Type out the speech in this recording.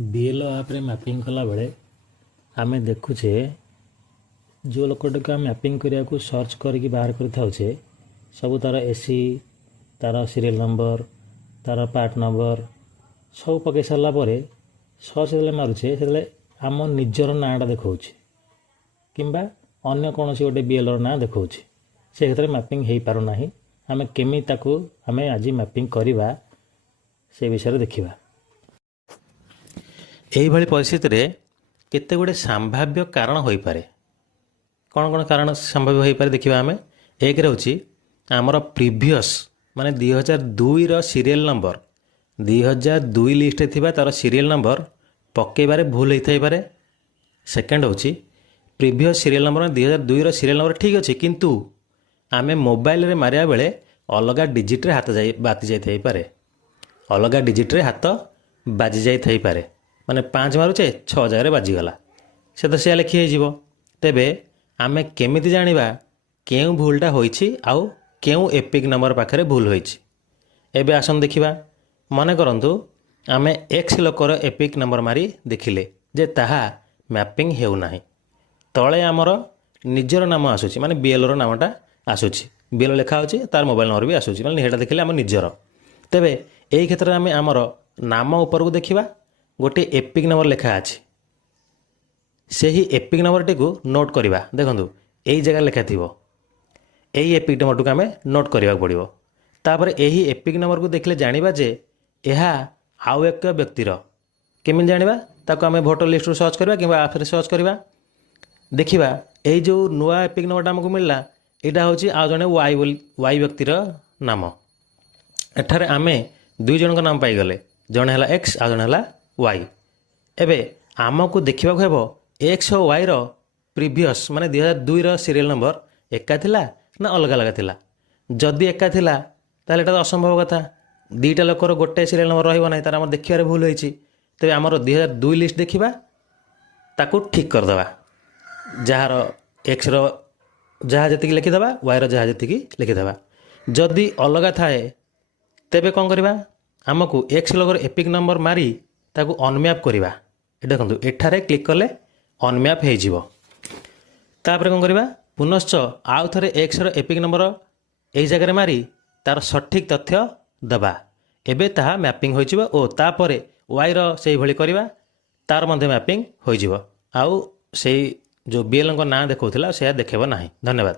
BL ଆପ୍ରେ mapping କଲାବେଳେ ଆମେ ଦେଖୁଛେ ଯେଉଁ ଲୋକଟାକୁ ଆମେ ମ୍ୟାପିଂ କରିବାକୁ ସର୍ଚ୍ଚ କରିକି ବାହାର କରିଥାଉଛେ ସବୁ ତା'ର ଏସି, ତା'ର ସିରିଏଲ୍ ନମ୍ବର, ତା'ର ପାର୍ଟ ନମ୍ବର ସବୁ ପକାଇ ସାରିଲା ପରେ ସର୍ଚ୍ଚ ଯେତେବେଳେ ମାରୁଛେ ସେତେବେଳେ ଆମ ନିଜର ନାଁଟା ଦେଖାଉଛି କିମ୍ବା ଅନ୍ୟ କୌଣସି ଗୋଟେ ବିଏଲ୍ର ନାଁ ଦେଖାଉଛି। ସେ କ୍ଷେତ୍ରରେ ମ୍ୟାପିଂ ହୋଇପାରୁନାହିଁ। ଆମେ କେମିତି ତାକୁ ଆମେ ଆଜି ମ୍ୟାପିଂ କରିବା ସେ ବିଷୟରେ ଦେଖିବା। ଏହିଭଳି ପରିସ୍ଥିତିରେ କେତେ ଗୁଡ଼ିଏ ସମ୍ଭାବ୍ୟ କାରଣ ହୋଇପାରେ। କ'ଣ କ'ଣ କାରଣ ସମ୍ଭାବ୍ୟ ହୋଇପାରେ ଦେଖିବା ଆମେ। ଏକରେ ହେଉଛି ଆମର ପ୍ରିଭିୟସ୍ ମାନେ 2002ର ସିରିଏଲ୍ ନମ୍ବର, 2002 ଲିଷ୍ଟରେ ଥିବା ତା'ର ସିରିଏଲ୍ ନମ୍ବର ପକାଇବାରେ ଭୁଲ ହୋଇଥାଇପାରେ। ସେକେଣ୍ଡ ହେଉଛି ପ୍ରିଭିୟସ୍ ସିରିଏଲ୍ ନମ୍ବର 2002ର ସିରିଏଲ୍ ନମ୍ବର ଠିକ୍ ଅଛି, କିନ୍ତୁ ଆମେ ମୋବାଇଲରେ ମାରିବା ବେଳେ ଅଲଗା ଡିଜିଟ୍ରେ ହାତ ବାଜି ଯାଇଥାଇପାରେ, ଅଲଗା ଡିଜିଟ୍ରେ ହାତ ବାଜି ଯାଇଥାଇପାରେ। ମାନେ 5 ମାରୁଛେ 6 ଜାଗାରେ ବାଜିଗଲା, ସେ ତ ସେୟା ଲେଖି ହେଇଯିବ। ତେବେ ଆମେ କେମିତି ଜାଣିବା କେଉଁ ଭୁଲଟା ହୋଇଛି ଆଉ କେଉଁ ଏପିକ୍ ନମ୍ବର ପାଖରେ ଭୁଲ ହୋଇଛି? ଏବେ ଆସନ୍ତୁ ଦେଖିବା। ମନେ କରନ୍ତୁ ଆମେ ଏକ୍ସ ଲୋକର ଏପିକ୍ ନମ୍ବର ମାରି ଦେଖିଲେ ଯେ ତାହା ମ୍ୟାପିଂ ହେଉନାହିଁ। ତଳେ ଆମର ନିଜର ନାମ ଆସୁଛି, ମାନେ ବିଏଲ୍ର ନାମଟା ଆସୁଛି, ବିଏଲ୍ ଲେଖା ହେଉଛି, ତାର ମୋବାଇଲ ନମ୍ବର ବି ଆସୁଛି, ମାନେ ସେଇଟା ଦେଖିଲେ ଆମ ନିଜର। ତେବେ ଏହି କ୍ଷେତ୍ରରେ ଆମେ ଆମର ନାମ ଉପରକୁ ଦେଖିବା, ଗୋଟିଏ ଏପିକ୍ ନମ୍ବର ଲେଖା ଅଛି, ସେହି ଏପିକ୍ ନମ୍ବରଟିକୁ ନୋଟ୍ କରିବା। ଦେଖନ୍ତୁ ଏଇ ଜାଗାରେ ଲେଖା ଥିବ, ଏହି ଏପିକ୍ ନମ୍ବରଟିକୁ ଆମେ ନୋଟ୍ କରିବାକୁ ପଡ଼ିବ। ତାପରେ ଏହି ଏପିକ୍ ନମ୍ବରକୁ ଦେଖିଲେ ଜାଣିବା ଯେ ଏହା ଆଉ ଏକ ବ୍ୟକ୍ତିର। କେମିତି ଜାଣିବା? ତାକୁ ଆମେ ଭୋଟର ଲିଷ୍ଟରୁ ସର୍ଚ୍ଚ କରିବା କିମ୍ବା ଆପ୍ରେ ସର୍ଚ୍ଚ କରିବା। ଦେଖିବା ଏଇ ଯେଉଁ ନୂଆ ଏପିକ୍ ନମ୍ବରଟା ଆମକୁ ମିଳିଲା, ଏଇଟା ହେଉଛି ଆଉ ଜଣେ ୱାଇ ବ୍ୟକ୍ତିର ନାମ। ଏଠାରେ ଆମେ ଦୁଇ ଜଣଙ୍କ ନାମ ପାଇଗଲେ, ଜଣେ ହେଲା ଏକ୍ସ ଆଉ ଜଣେ ହେଲା ୱାଇ। ଏବେ ଆମକୁ ଦେଖିବାକୁ ହେବ ଏକ୍ସ ଓ ୱାଇର ପ୍ରିଭିୟସ୍ ମାନେ 2002ର ସିରିଏଲ୍ ନମ୍ବର ଏକା ଥିଲା ନା ଅଲଗା ଅଲଗା ଥିଲା। ଯଦି ଏକା ଥିଲା ତାହେଲେ ଏଇଟା ତ ଅସମ୍ଭବ କଥା, ଦୁଇଟା ଲୋକର ଗୋଟେ ସିରିଏଲ୍ ନମ୍ବର ରହିବ ନାହିଁ, ତାର ଆମର ଦେଖିବାରେ ଭୁଲ ହୋଇଛି। ତେବେ ଆମର 2002 ଲିଷ୍ଟ ଦେଖିବା, ତାକୁ ଠିକ୍ କରିଦେବା। ଯାହାର ଏକ୍ସର ଯାହା ଯେତିକି ଲେଖିଦେବା, ୱାଇର ଯାହା ଯେତିକି ଲେଖିଦେବା। ଯଦି ଅଲଗା ଥାଏ ତେବେ କ'ଣ କରିବା? ଆମକୁ ଏକ୍ସ ଲୋକର ଏପିକ୍ ନମ୍ବର ମାରି ତାକୁ ଅନମ୍ୟାପ୍ କରିବା। ଦେଖନ୍ତୁ ଏଠାରେ କ୍ଲିକ୍ କଲେ ଅନମ୍ୟାପ୍ ହୋଇଯିବ। ତାପରେ କ'ଣ କରିବା? ପୁନଶ୍ଚ ଆଉ ଥରେ ଏକ୍ସର ଏପିକ୍ ନମ୍ବର ଏହି ଜାଗାରେ ମାରି ତାର ସଠିକ୍ ତଥ୍ୟ ଦେବା। ଏବେ ତାହା ମ୍ୟାପିଂ ହୋଇଯିବ ଓ ତାପରେ ୱାଇର ସେଇଭଳି କରିବା, ତାର ମଧ୍ୟ ମ୍ୟାପିଂ ହୋଇଯିବ। ଆଉ ସେଇ ଯେଉଁ ବିଏଲ୍ଙ୍କ ନାଁ ଦେଖାଉଥିଲା ସେୟା ଦେଖେଇବ ନାହିଁ। ଧନ୍ୟବାଦ।